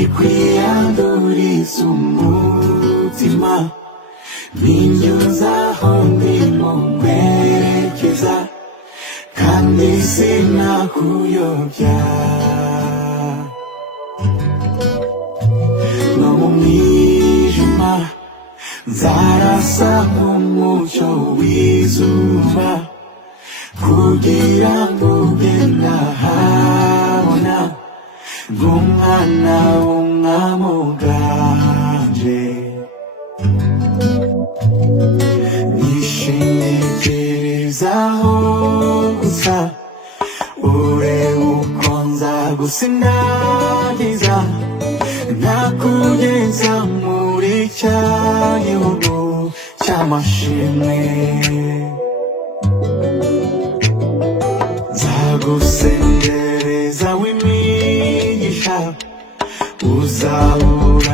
wikwiyanduriza umutima ninyuzaho ndimo mwerekeza kandi sinakuyobya no mu mwijima nzarasa nk'umucyo w'izuba kugira ngo ube nahabona ng'umwana w'umwami uganje nishingikirizaho gusa urebe uko nzagusindagiza nakugeza muri cya gihugu cy'amashimwe nzagusendereza w'imigisha uzahura